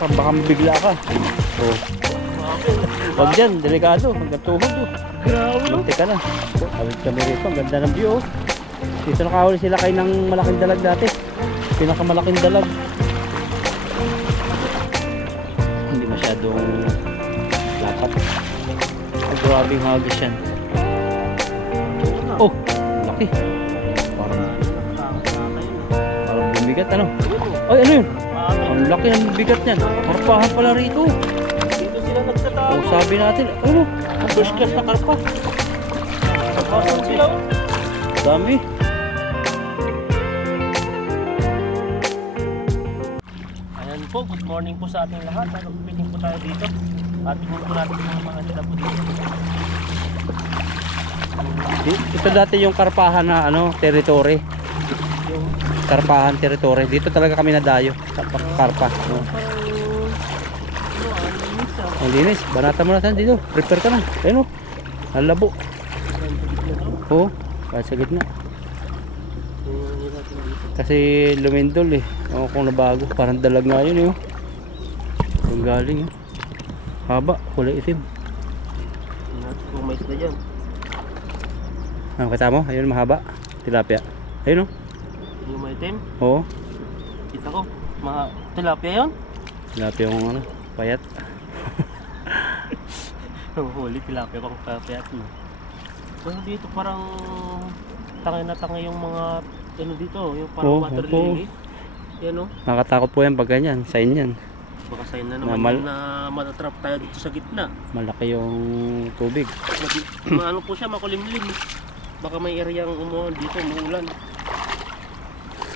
Baka mabigla ka. Oh. Huwag dyan, delikado. Hanggang tuhod. Oh. Grabe. Munti ka na. Awit kami rito. Ang ganda ng view. Oh. Dito nakahuli sila kayo ng malaking dalag dati. Pinakamalaking dalag. Hindi masyadong lapat. Ang grabing hagis yan. Oh, laki. Parang bumigat ano. Ay, ano yun? Ang laki ng bigat niyan. Karpahan pala rito. Dito sila nagtatago. Oh, sabi natin, ano? Ang bushkas na karpa. Nagpasang sila. Dami. Ayan po, good morning po sa ating lahat. Piling po tayo dito. At tingnan po natin yung mga sila po dito. Ito dati yung karpahan na ano, territory. Yung Karpahan territory. Dito talaga kami nadayo sa karpa. Oh. Ang linis. Banata mo natin dito. Prepare ka na. Ayun o. Ang labo. Oo. Kahit sa gitna. Kasi lumindol eh. O kung nabago. Parang dalag nga yun eh. Oh. Ang galing eh. Haba. Kulay itim. kung may isda dyan. Kita mo? Ayun mahaba. Tilapia. Ayun o. Yung may itim. Oo. Kita ko. Mga tilapia yun. Tilapia yung ano. Payat. Huli tilapia kung papayat mo. Pero dito parang tangay na tangay yung mga ano dito, yung parang Oo, water opo. lily. Yan o. Nakatakot po yan pag ganyan. Sign yan. Baka sign na Na naman na matatrap tayo dito sa gitna. Malaki yung tubig. Ano po siya, makulimlim. Baka may areang umuhan dito, umuulan.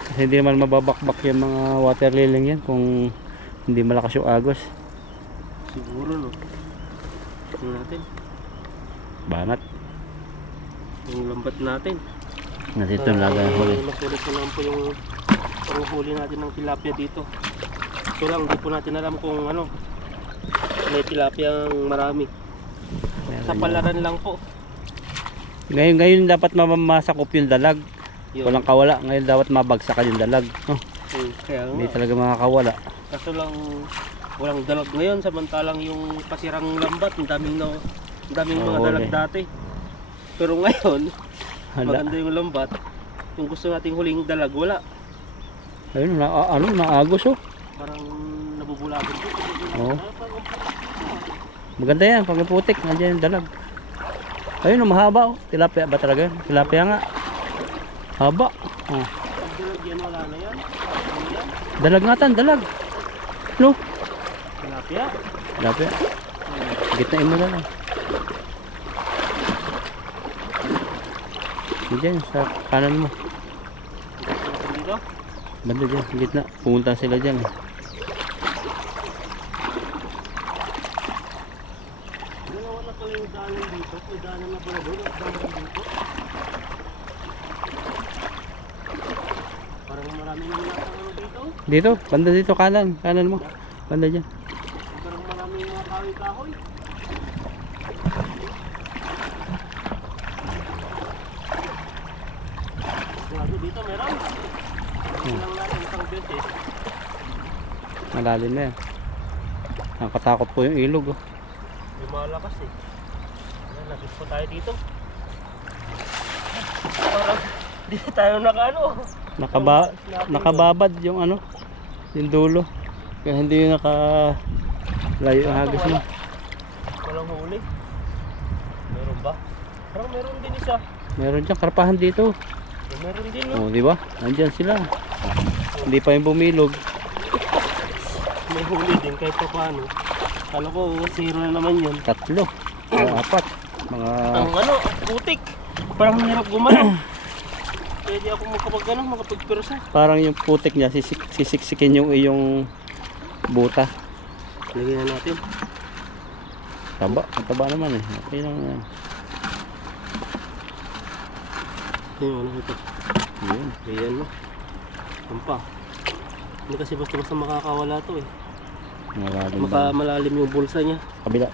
Kasi hindi naman mababakbak yung mga water lily yan kung hindi malakas yung agos. Siguro no. Tingnan natin. Banat. Yung lambat natin. Nandito yung laga ng huli. Nasulit ko lang po yung panghuli natin ng tilapia dito. So lang, hindi po natin alam kung ano. May tilapia marami. Sa palaran lang po. Ngayon dapat masakop yung dalag. Yun. Walang kawala. Ngayon dapat mabagsakan yung dalag. Oh, Kaya hindi nga. talaga makakawala. Kaso lang, walang dalag ngayon. Samantalang yung pasirang lambat, ang daming mga Oo, dalag eh. dati. Pero ngayon, Hala. maganda yung lambat. Yung gusto nating huling dalag, wala. Ayun, naagos oh. Parang nabubulagan po. Oo. Maganda yan, pag putik, nandiyan yung dalag. Ayun, mahaba oh. Tilapia ba talaga? Tilapia nga. Haba. Oh. Pag dalag yan, wala na yan. Ano yan? Dalag nga tan, dalag. No? Tilapia. Tilapia. Gitnain mo na lang. Diyan, sa kanan mo. Dito. Banda dyan, sa gitna. Pumunta sila dyan. Dalawa na pala yung daanan dito. May daanan na pala doon. At daanan dito. Parang marami naman nakakano dito. Dito, banda dito, kanan. Kanan mo. Banda dyan. Parang marami mga kahoy-kahoy. Grabe dito meron. Lang natin isang beses. Malalim na yan. Nakatakot po yung ilog oh. May malakas eh. Ayan, nagis po tayo dito. Parang dito tayo nakaano. Nakababad yung ano, yung dulo. Kaya hindi yung nakalayo ang hagis mo. Walang huli. Meron ba? Parang meron din isa. Meron dyan, karpahan dito. Meron din no. Oh, di ba? Nandyan sila. Hindi pa yung bumilog. May huli din kahit pa paano. Kala ko zero na naman yun. 3 o 4. Mga Ang ano, putik. Parang hirap gumalaw. Pwede ako makapagpirsa. parang yung putik niya, sisiksikin yung iyong buta. Lagyan na natin. Mataba naman eh. Okay lang yan. Ayun, ano ito? Yun. Ayan mo. Yan pa. Hindi kasi basta makakawala to eh. Malalim ba? Malalim yung bulsa niya. Kabila.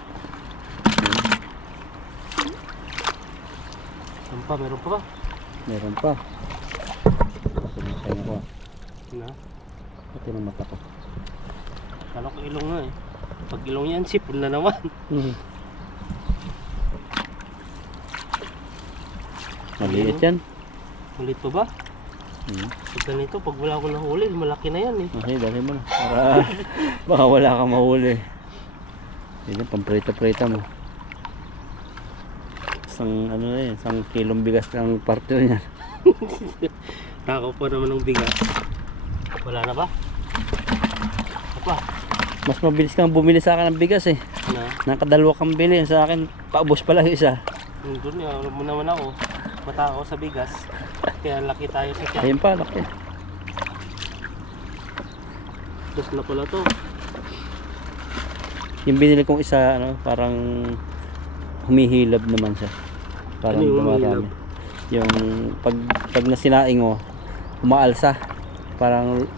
Yan pa, meron pa ba? Meron pa. Sumisay na ko. Na? Pati ng mata ko. Kala ko ilong nga eh. Pag ilong yan, sipon na naman. Maliit yan. Ulit pa ba? Pag ganito, pag wala akong nahuli, malaki na yan eh. Okay, dali mo na. Para baka wala kang mahuli. Yan, pamprito-prito mo. Isang ano na yan, isang kilong bigas ng parte na yan. Takaw pa naman ng bigas. Wala na ba? Apa? Mas mabilis kang bumili sa akin ng bigas eh. Na? Nakadalawa kang bili. Sa akin, paubos pala yung isa. Doon yun, alam mo naman ako. Matakaw sa bigas. Kaya laki tayo sa tiyan. Ayun pa, laki. Tapos na pala to. Yung binili kong isa, ano, parang humihilab naman siya. Parang Ano yung dumarami. Yung pag nasinaing mo, umaalsa. Parang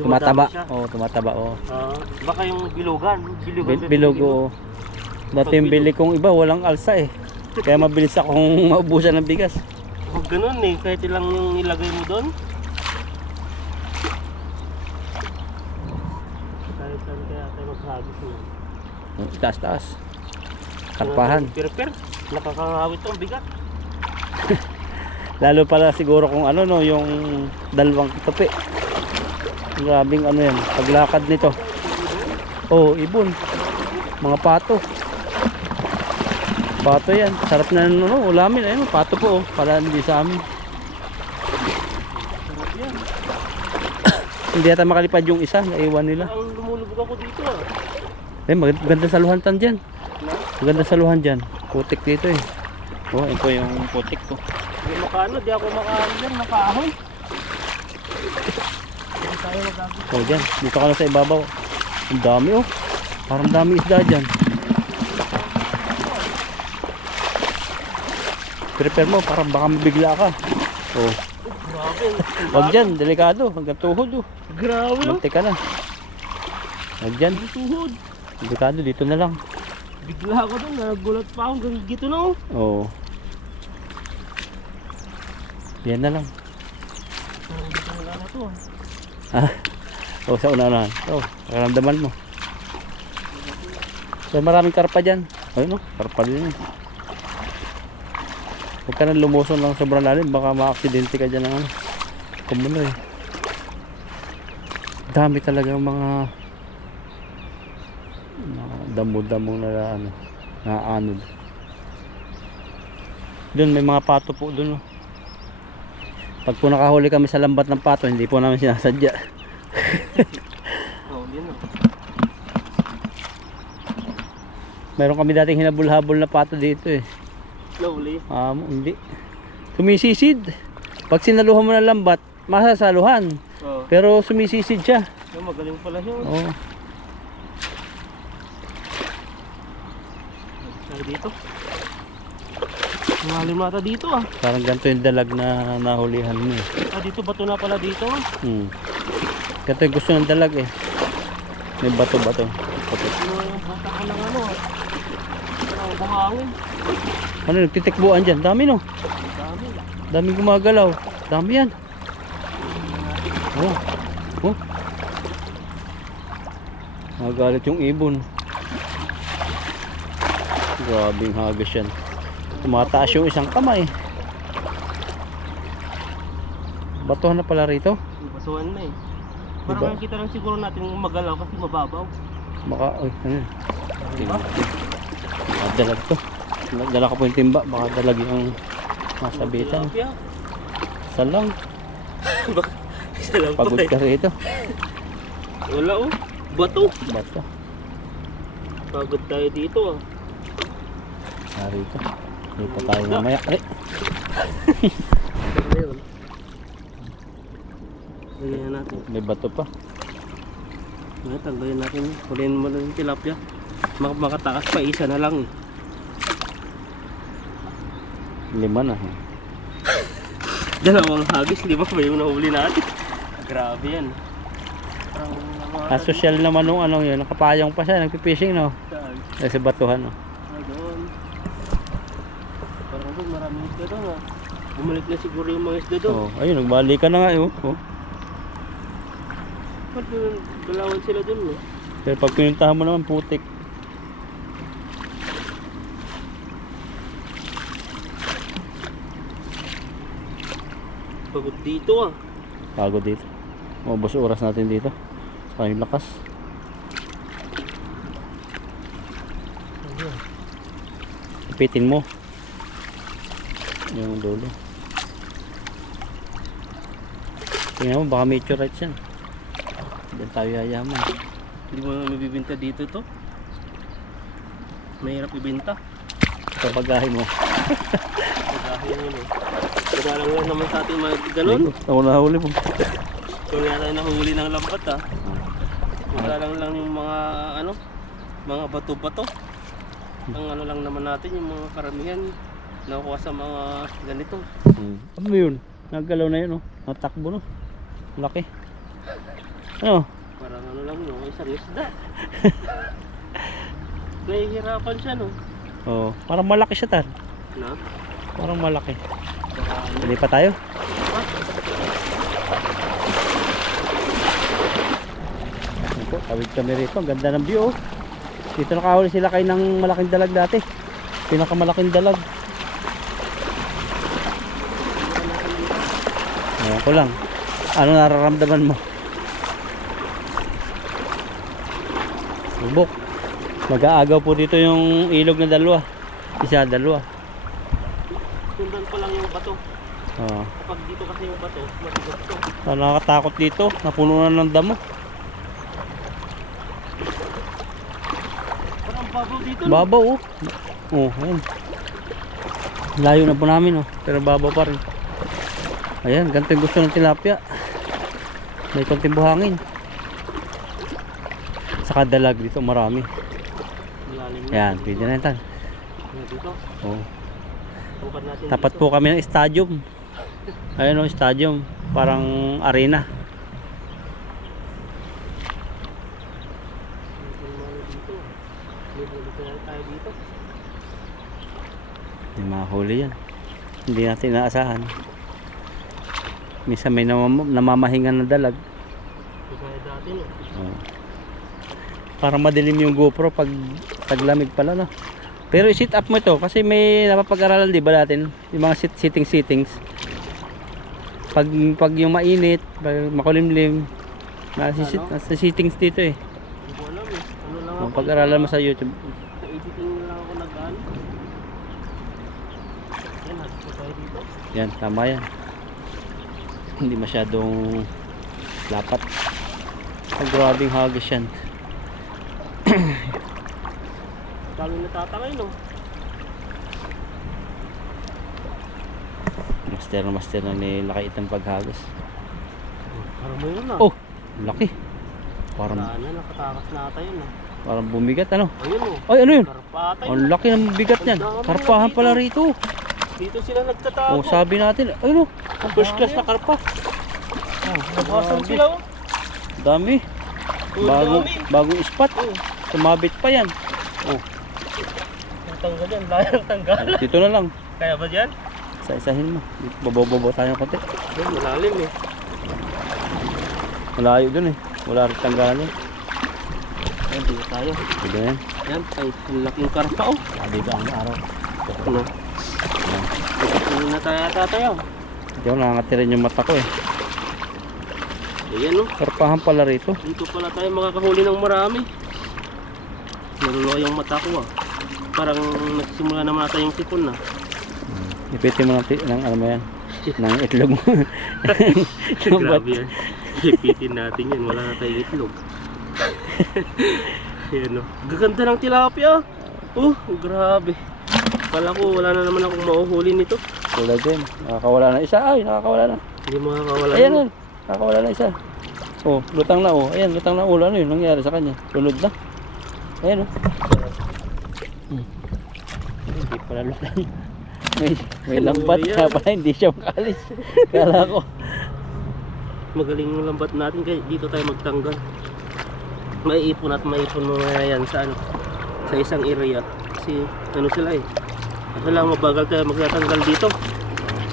tumataba. siya. Oo, tumataba. Oo. Baka yung bilugan. Bilog, oo. Dati yung bili kong iba, walang alsa eh. Kaya mabilis akong maubusan ng bigas. Huwag ganun eh. Kahit ilang yung nilagay mo doon. Kahit saan kaya tayo maghagis mo. Taas-taas. Karpahan. Pero nakakangawit to ang bigat. Lalo pala siguro kung ano no, yung dalawang tupi. Grabing ano yan, paglakad nito. Oh, ibon. Mga pato. Pato yan. Sarap na no, ulamin. Ayun, pato po. Para hindi sa amin. Hindi yata makalipad yung isa. Naiwan nila. Ang lumulubog ako dito ah. Eh, maganda saluhan tan dyan. Maganda saluhan dyan. Putik dito eh. Oh, ito yung putik ko. Hindi makaano. Di ako makaano dyan. Makaahon. Hindi tayo magagawin. Oh, dyan. Dito ka na sa ibabaw. Ang dami oh. Parang dami isda dyan. Prepare mo, parang baka mabigla ka. Oh. Grabe. Wag dyan, delikado. Hanggang tuhod oh. Grabe oh. Muntik ka na. Wag dyan. Ang tuhod. Delikado, dito na lang. Bigla ako doon. Nagulat pa ako. Hanggang gito na oh. Oo. Yan na lang. Parang dito na lang na to ah. Ah. Oh, sa unahan. Oh, nakaramdaman mo. So, maraming karpa dyan. Ayun oh, karpa din yun. Huwag ka nang lumuson ng sobrang lalim. Baka ma-aksidente ka dyan ng ano. Kumulo eh. Dami talaga mga damo-damong na ano, naanod. Doon may mga pato po doon. Oh. Pag po nakahuli kami sa lambat ng pato, hindi po namin sinasadya. Oo, yun oh. Meron kami dating hinabol-habol na pato dito eh. Slowly. Hindi. Sumisisid. Pag sinaluhan mo ng lambat, masasaluhan. Oo. Pero sumisisid siya. Oh, magaling pala siya. Oo. Tayo dito. Malalim nata dito ah. Parang ganito yung dalag na nahulihan mo eh. Ah, dito bato na pala dito ah. Ganito yung gusto ng dalag eh. May bato-bato. Ano yung bata ko ng ano ah. Parang buhangin. Ano, nagtitikbuan dyan. Dami no. Dami. Dami gumagalaw. Dami yan. Oh. Oh. Magalit yung ibon. Grabing hagas yan. Tumataas yung isang kamay. Batuhan na pala rito. Batuhan na eh. Diba? Parang nakikita lang siguro natin magalaw kasi mababaw. Baka, ay, ano. Diba? Dalag to. Dala ka po yung timba. Baka dalag yung masabitan. Tilapia. Isa lang. Isa lang Pagod pa ka eh. rito. Wala oh. Bato. Bata. Pagod tayo dito ah. Narito. Dito tayo mamaya. Ay! Ano yun? Lagyan natin. May bato pa. Ngayon, tanggalin natin. Kulin mo na yung tilapia. Makataas pa, isa na lang eh. 5 na. Dalawang hagis, 5 ba yung nahuli natin? Grabe yan. Parang Social naman nung ano yun. Nakapayong pa siya. Nagpipishing no. saan? Sa batuhan no. Doon. Parang doon, maraming isda doon ah. Bumalik na siguro yung mga isda doon. Oh, ayun. Nagbalik ka na nga. Oh. Ba't dalawan sila doon eh? Pero pag pinuntahan mo naman, putik. Pagod dito ah. Pagod dito. Maubos oras natin dito. Sa yung lakas. Ipitin mo yung dulo. Tingnan mo, baka meteorites yan. Diyan tayo yayaman. Hindi mo na mabibinta dito to. Mahirap ibenta. Kapagahin mo. Pagahin yun eh. Pagalang lang naman sa ating mga ganun. Ako nahuli mo. Kung nga tayo nahuli ng lambat ah. Pagalang lang yung mga ano, mga bato-bato. Ang ano lang naman natin, yung mga karamihan nakuha sa mga ganito. Ano yun? Naggalaw na yun, oh. Natakbo, no? Laki. Ano? Parang ano lang yun, isang isda. Nahihirapan siya, no? Oh, parang malaki siya, Tan. Na? Parang malaki. Pwede pa tayo? Ito, tawid kami rito. Ang ganda ng view, oh. Dito nakahuli sila kayo ng malaking dalag dati. Pinakamalaking dalag. Ayan ko lang. Ano nararamdaman mo? Subok. Mag-aagaw po dito yung ilog na dalawa. Isa, dalawa. Sundan pa lang yung bato. Oh. Kapag dito kasi yung bato, matigas to. Nakakatakot dito. Napuno na ng damo. Parang babaw dito. No? Babaw, oh. Oh, ayan. Layo na po namin, oh. Pero babaw pa rin. Ayan, ganito yung gusto ng tilapia. May konting buhangin. Saka dalag dito, marami. Malalim na. Ayan, pwede na yan, Tan. Dito. Oh. Bukan natin Tapat dito. po kami ng stadium. Ayan, oh, stadium. Parang arena. May huli kaya tayo dito. May mga huli yan. Hindi natin inaasahan. Minsan may namamahingan na dalag. Kaya dati no. Oh. Parang madilim yung GoPro pag taglamig pala, no? Pero i-sit up mo ito kasi may napapag-aralan, di ba, natin yung mga settings. Pag yung mainit, pag makulimlim, nasa settings dito eh. Hindi ko alam eh. Ano lang Kung ako. pag-aralan mo sa YouTube. Sa editing lang ako nag-ano. Yan, nagpo tayo dito. Yan, tama yan. Hindi masyadong lapat. Ang grabing hagis yan. Dami natatangay no. Master na ni Lakaitang paghagis. Parang mayroon na. Oh, laki. Parang Sana, nakatakas na tayo na. parang bumigat, ano? Ayun o. Ay, ano yun? Karpatay. Ang laki ng bigat niyan. Ang dami Karpahan dito. pala rito. Dito sila nagtatago. Oh, sabi natin, ayun oh, first class na karpa. Nakasan sila o. Dami. Dami. Bagong spot. Oh. Sumabit pa yan. Oh, Ang tanggal yan. Layang tanggal. dito na lang. Kaya ba dyan? Isa-isahin mo. Babaw tayo ng konti. Ayun, malalim eh. Malayo dun eh. Wala rin tanggalan yun. Ayun, dito tayo. Pwede na yan. Yan, ay, ang laking karpa o. Sabi ba ang araw? Ano? Hindi na tayo. Hindi ako nakangatirin yung mata ko eh. Ayan o. Karpahan pala rito. Dito pala tayo makakahuli ng marami. Narulo yung mata ko ah. Parang nagsimula naman ata yung sipon na. Ipitin mo ng ano mo yan. Ng itlog mo. Grabe yan. Ipitin natin yan. Wala na tayong itlog. Ayan o. Gaganda ng tilapia. Oh, grabe. Kala ko wala na naman akong mauhuli nito. Tulad din. Nakakawala na isa. Ay, nakakawala na. Hindi makakawala. Ayan yun. Nakakawala na isa. Oh, lutang na oh. Ayan, lutang na ulo. Ano yun? Nangyari sa kanya? Lunod na. Ayan oh. Hindi pala lutang. May lambat Ano yan? nga pala. Hindi siya makalis. Kala ko. Magaling yung lambat natin kaya dito tayo magtanggal. Maiipon at maipon mo nga yan sa ano, sa isang area. Kasi ano sila eh. Kailangan mabagal tayo magtatanggal dito.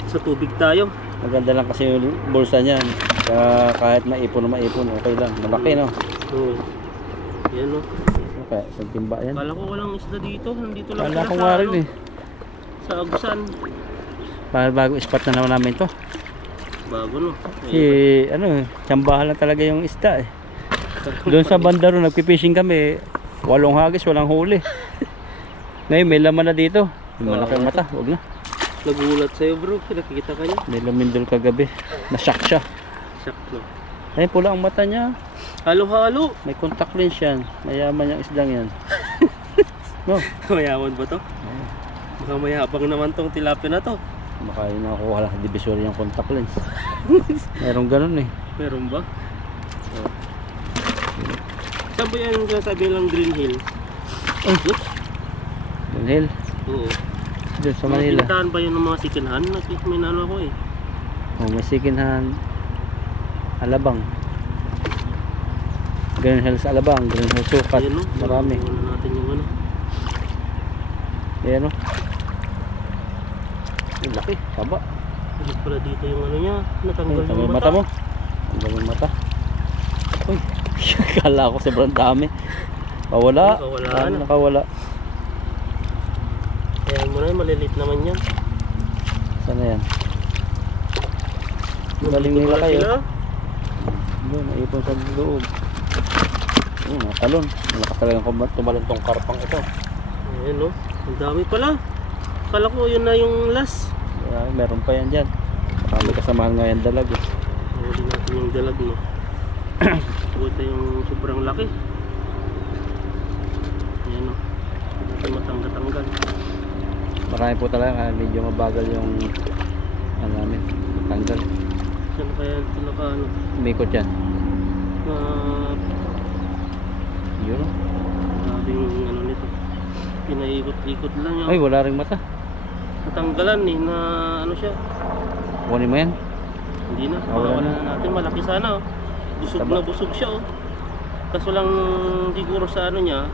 Sa tubig tayo. Maganda lang kasi yung bulsa niyan. Kaya kahit maipon o maipon, okay lang. Malaki no. Oo. Yan o. Okay, sa timba yan. Kala ko walang isda dito. Nandito lang Kala sila ko sa, nga rin ano, eh. sa Agusan. Para bago spot na naman namin to. Bago no. Si ano, tsambahan lang talaga yung isda eh. Doon sa banda ron, nagpipishing kami. 8 hagis, walang huli. Ngayon may laman na dito. Yung malaki ang mata, wag na. Nagulat sa'yo bro. Nakikita ka niya. May lumindol kagabi. Na-shock siya. Shock no. Ay, pula ang mata niya. Halo-halo. May contact lens yan. Mayaman yung isdang yan. No? Mayaman ba to? Baka mayabang naman tong tilapia na to. Baka yun nakukuha lang sa divisory yung contact lens. Merong ganun eh. Meron ba? Oh. Saan ba yan sasabi lang Green Hill? Ay, Green Hill. Oo. Doon sa Manila. Pintahan ba yun ng mga second hand? May nalo ako eh. Oh, may second hand. Alabang. Green Hill sa Alabang. Green Hill Sukat. Ayan no. Marami. Wala natin yung ano. Ayan o. Ang laki. Taba. Ulit pala dito yung ano niya. Natanggal Ay, yung yung mata. mo. Tanggal yung mata. Uy. Kala ko sobrang dami. Pawala. Nakawala Paano na. nakawala? Ayan mo na yun. Malilit naman yan. Saan na yan? Galing Nandito nila pala kayo. sila. Doon, naipon sa loob. Natalon. Malakas talagang tumalon tong karpang ito. Ayan no. Ang dami pala. Kala ko yun na yung last. Kaya, meron pa yan dyan. Marami kasamahan nga yan dalag eh. Huli natin yung dalag no. Buta yung sobrang laki. Ayan no. Hindi natin matanggal-tanggal. Marami po talaga kaya medyo mabagal yung ano namin. Tanggal. Saan kaya ito naka ano? Umikot yan. Yun o. Grabing ano nito. Pinaikot-ikot lang yung Ay, wala ring mata. natanggalan eh na ano siya. Kunin mo yan. Hindi na. Wala Wala na. na natin. Malaki sana oh. Busog Taba. na busog siya oh. Kaso lang siguro sa ano niya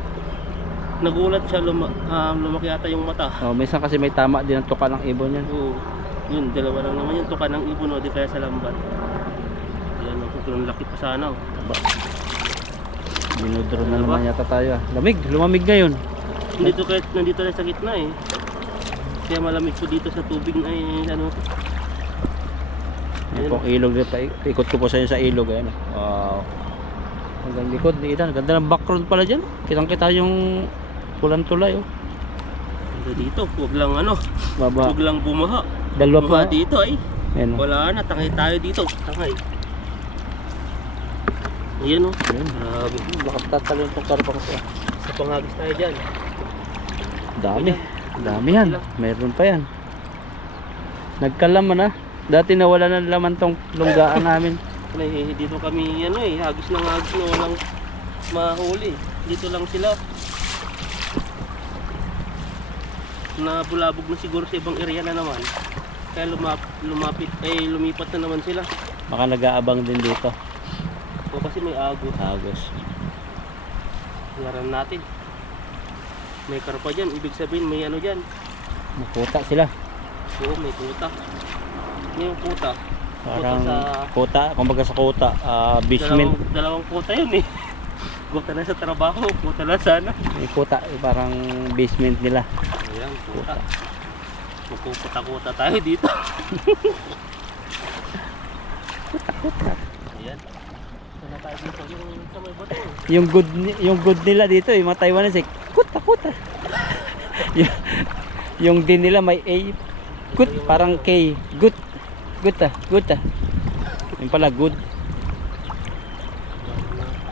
nagulat siya lumaki ata yung mata. Oh, minsan kasi may tama din ang tuka ng ibon yan. Oo. Yun, dalawa lang naman yung tuka ng ibon o di kaya sa lambat. Yan oh. Kung laki pa sana oh. Taba. Dinodron na Ano ba? naman yata tayo ah. Lamig, lumamig ngayon. Nandito kahit nandito tayo sa gitna eh. Kaya malamig po dito sa tubig ay ano. Yan pong ilog dito. Ikot ko po sa inyo sa ilog. Ayan. Wow. Hanggang likod. Itan. Ganda ng background pala dyan. Kitang kita yung pulang tulay. Oh. Dito, huwag lang ano. Baba. Huwag lang bumaha. Dalawa pa. Bumaha dito ay. Ayan. Oh. Wala na, tangay tayo dito. Tangay. Ayan o. Ayan. Grabe. Lakas tatalon itong karpang ko. Sa pangagis tayo dyan. Dami. Dami yan. Meron pa yan. Nagkalaman na. Dati nawala na laman tong lunggaan namin. Dito kami ano eh, hagis na walang mahuli. Dito lang sila. Nabulabog na siguro sa ibang area na naman. Kaya lumipat na naman sila. Baka nag-aabang din dito. O kasi may agos. Agos. Laran natin. May karpa dyan, ibig sabihin may ano dyan. Makuta sila. Oo, may kuta. Yung kuta. Parang sa- kuta. Kumbaga sa kuta. Basement. Dalawang kuta yun eh. Kuta na sa trabaho, kuta na sana. May kuta. Parang basement nila. Ayan, kuta. Magkukuta-kuta tayo dito. Kuta. Ayan. Sana tayo dito yung sa may bato. Yung good nila dito, yung mga Taiwanese, kuta. yung din nila may A. Good, parang K. Good. Good. Yung pala good.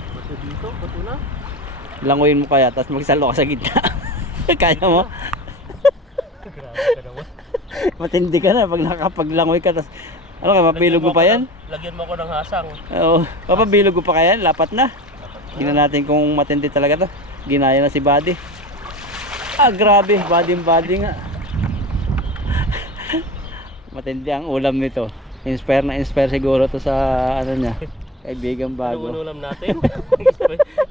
Bato dito, bato na. Langoyin mo kaya, tapos magsalo ka sa gitna. Kaya mo? Grabe ka naman. Matindi ka na pag nakapaglangoy ka, tapos ano kaya, mabilog mo pa yan? Lagyan mo ako ng hasang. Oo, papabilog mo pa kaya, lapat na. Tingnan natin kung matindi talaga to. Ginaya na si Buddy. Ah, grabe, body nga. Matindi ang ulam nito. Inspire siguro to sa ano niya. Kaibigan Ano bago. ang ulam natin?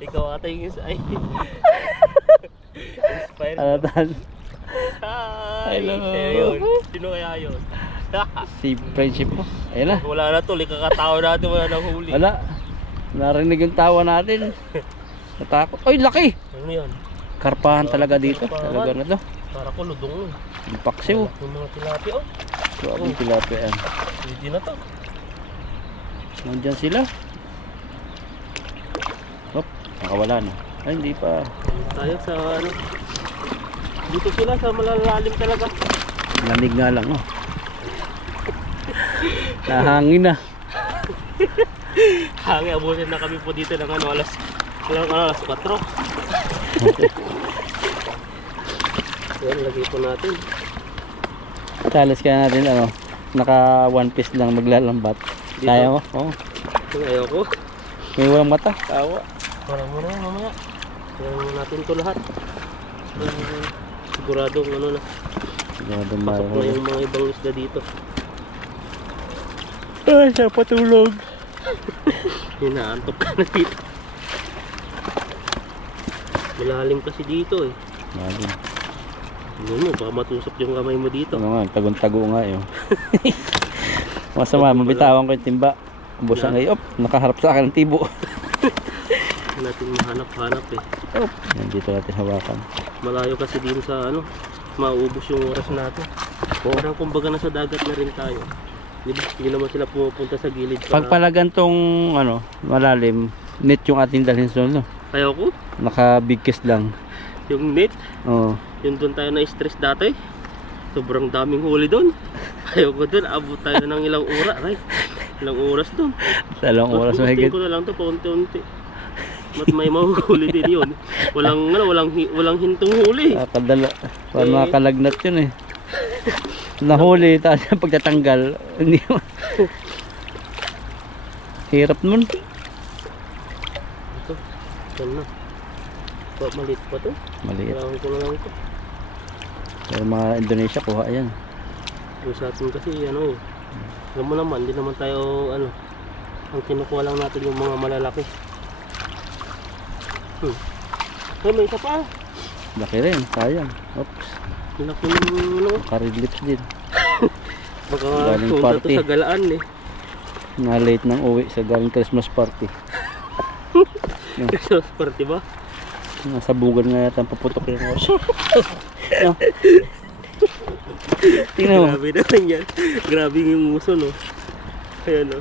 Ikaw ata yung inspire. Ano tan? Hi! Hello. Ayun. Sino kaya yun? Si friendship mo. Ayun na. Wala na to, likakatao natin, wala nang huli. Wala. Narinig yung tawa natin. Natakot. Ay, laki! Ano yan? Karpahan talaga dito. Karpahan. Talaga na to. Para ko ludong. Yung paksiw. Yung mga tilapia oh. Grabe yung tilapia yan. Pwede na to. Nandyan sila. Hop, nakawala na. Ay, hindi pa. Tayo sa ano. Dito sila sa malalalim talaga. Lamig nga lang, oh. Nahangin na. Hangin, abutin na kami po dito ng ano, alas 4. Yan, lagay po natin. Challenge kaya natin, ano, naka one piece lang maglalambat. Dito? Kaya mo? Oo. Ayoko. May walang mata. Tawa. Parang muna yan mamaya. Kaya natin to lahat. Siguradong ano na. Pasok Pasok na yung mga ibang isda dito. Ay, siya patulog. Hinaantok ka na dito. Malalim kasi dito eh. Malalim. Ano mo, baka matusok yung kamay mo dito. Ano nga, tagon-tago nga yun. Masama, mabitawan ko yung timba. Busa nga yun. Nakaharap sa akin ng tibo. Hindi natin mahanap-hanap eh. Yan, dito natin hawakan. Malayo kasi din sa ano, maubos yung oras natin. Parang kumbaga nasa dagat na rin tayo. Diba? Hindi naman sila pumupunta sa gilid. Pag pala gantong ano, malalim, net yung ating dalhin doon, no? Ayaw ko, Naka-bigkes lang. yung net, Oo. yun doon tayo na-stress dati. Sobrang daming huli doon. Ayaw ko doon, abot tayo ng ilang oras. Ay, ilang oras doon. Dalawang oras Gustuin mahigit. ko na lang to paunti-unti. Mat may mahuhuli din yun. Walang hintong huli. Kadala. Parang nakakalagnat yun eh. Nahuli, tayo sa pagtatanggal. Hindi mo. Hirap nun. Ito, yan na. Maliit pa to. Maliit. Kailangan ko na lang ito. Pero mga Indonesia, kuha yan. Yung sa atin kasi ano eh. Alam mo naman, hindi naman tayo ano. Ang kinukuha lang natin yung mga malalaki. Ay, may isa pa. Laki rin, sayang. Oops. Laki ng ano. Carried lips din. Baka Galing punta to party. sa galaan eh. Na late nang uwi sa galing Christmas party. Christmas party ba? Nasa bugan nga yata ang paputok yung oso. No? Tingnan mo. Grabe naman yan. Grabe yung muso no. Ayan no.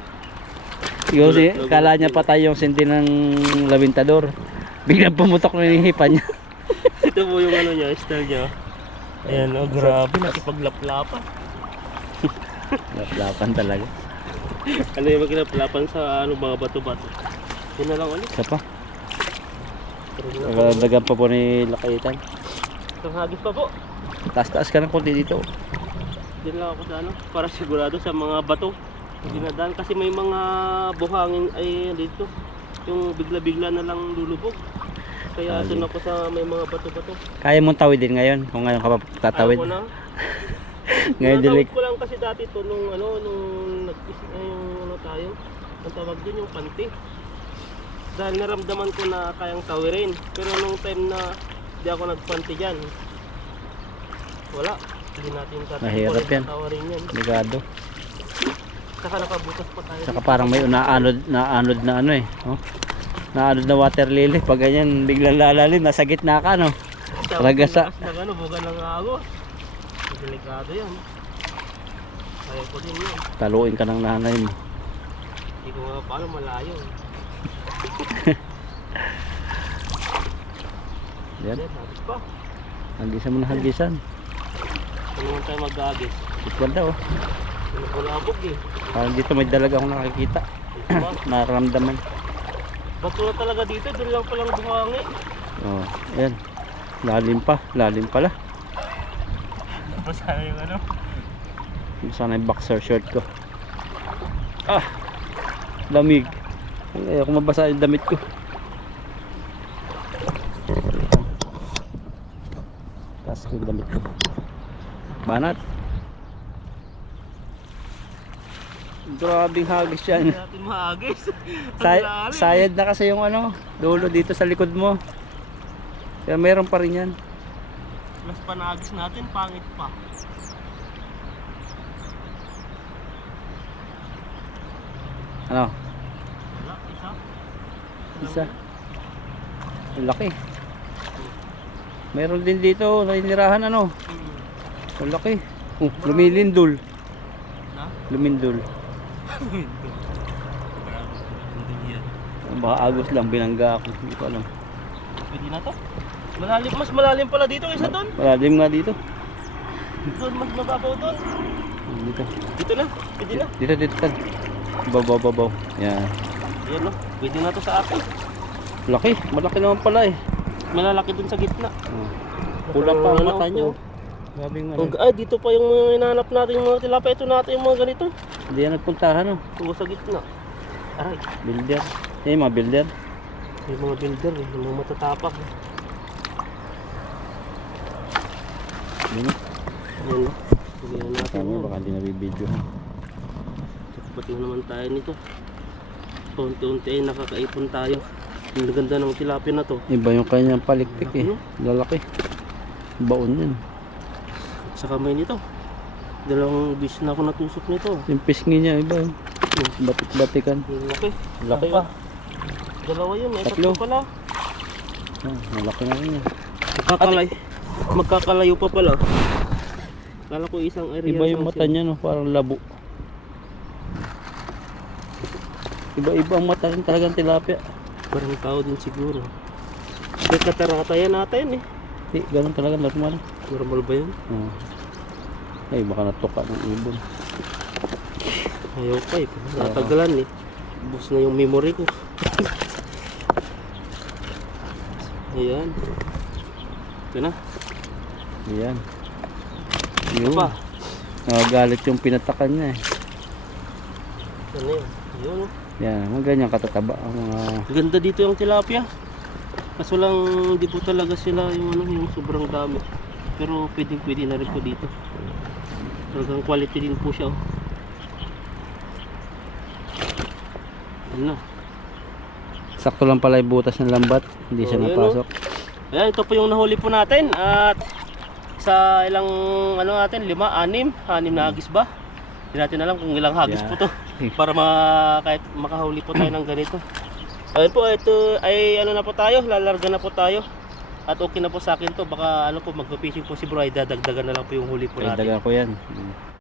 Ikaw si, kala niya patay yung sindi ng labintador. Biglang pumutok na yung hipa niya. Ito po yung ano niya, style niya. Ayan no, grabe. Nakipaglaplapan. Laplapan talaga. Ano yung maglaplapan sa ano, mga bato-bato. Yun na lang ulit. Isa pa. Pero na Dagan pa po ni Lakaitan. Isang hagis pa po. Taas-taas ka ng konti dito. Diyan lang ako sa ano, para sigurado sa mga bato. Dinadaan kasi may mga buhangin ay dito. Yung bigla-bigla na lang lulubog. Kaya doon ako sa may mga bato-bato. Kaya mong tawidin ngayon kung ngayon ka pa tatawid. Ayaw ko na. Ngayon Natawid dilik. ko lang kasi dati to nung ano, nung yung ano tayo. Ang tawag dun yung panty. Dahil naramdaman ko na kayang tawirin. Pero nung time na di ako nagpanty dyan, wala. Hindi natin Mahirap yan. tawarin yan. Ligado. Saka nakabutas pa tayo. Saka parang may naanod na ano eh. Oh. Naanod na water lily. Pag ganyan biglang lalalim, nasa gitna ka no. Ragasa. Ng ano, bugan ng agos. Delikado yan. Ayaw ko din yan. Taluin ka ng nanay mo. Hindi ko nga paano malayo. Yan. Yan, habis pa. Hagisan mo na hagisan. Ano naman tayo mag-agis? Ganda oh. Pinapulabog eh. Parang dito may dalaga akong nakikita. Ito ba? Nararamdaman. Bato na talaga dito. Doon lang palang buhangi. Oh, ayan. Lalim pa. Lalim pala. Tapos sana yung ano. Sana yung boxer short ko. Ah! Lamig. Ayoko mabasa yung damit ko. Taas ko yung damit ko. Banat. Grabing hagis yan. Hindi natin mahagis. Sayad na kasi yung ano, dulo dito sa likod mo. Kaya meron pa rin yan. Mas panagis natin, pangit pa. Ano? Wala, isa. Isa. Ang laki. Meron din dito, nainirahan ano. Ang laki. Oh, lumilindol. Na? Lumindol. Baka agos lang, binangga ako. Hindi ko alam. Pwede na to. Malalim, mas malalim pala dito kaysa doon. Malalim nga dito. Doon, mas mababaw doon. Dito. Dito na, pwede na. Dito, Tad. Babaw. Yan. Yan no, pwede na to sa akin. Laki. Malaki naman pala eh. Malalaki dun sa gitna. Oh. Kulang pa ang mata nyo. Grabe nga. Ay, dito pa yung mga hinahanap natin yung mga tilapia. Ito natin yung mga ganito. Hindi yan nagpuntahan oh. Tungo sa gitna. Aray, Builder. Yan yung mga builder. yung mga builder eh, yung mga matatapak. Yan. Yan no. Sige na natin Tama, yun. baka hindi nabibidyo. Bating naman tayo nito. Unti-unti ay nakakaipon tayo. Ang ganda ng tilapia na to. Iba yung kanyang palikpik eh. Ano? Lalaki. Baon yan. Sa kamay nito. Dalawang bis na ako natusok nito. Yung pisngi niya iba yun. Batik-batikan. Yung laki. Laki pa. pa. Dalawa yun. Eh, Tatlo. tatlo pala. Oh, malaki na rin yan. Magkakalayo pa pala. Kala ko isang area. Iba yung lang mata siya. niya no, parang labo. Iba-iba ang mata rin talagang tilapia. Parang tao din siguro. May katarata yan natin eh. Hindi, ganun talaga normal. Normal ba yun? Oh. Ay, baka natuka ng ibon. Ayaw pa eh. Natagalan eh. Bus na yung memory ko. Ayan. Ito na. Ayan. Ito Yun. pa. Nagagalit yung pinatakan niya eh. Ano yun? Yun oh. Yan, mga ganyan katataba ang mga... Ganda dito yung tilapia. Kaso lang hindi po talaga sila yung ano, yung sobrang dami. Pero pwede na rin po dito. Talagang quality din po siya oh. Ano? Sakto lang pala yung butas ng lambat. Hindi siya Oh, yun, napasok. Ayan, ito po yung nahuli po natin. At sa ilang ano natin, 5, 6 na hagis ba? Hindi natin alam kung ilang hagis Yeah. po to. Para kahit makahuli po tayo ng ganito. Ayun po, ito ay ano na po tayo, lalarga na po tayo. At okay na po sa akin to. Baka ano po, magpa-fishing po si bro ay dadagdagan na lang po yung huli po Kaya natin. daga ko yan.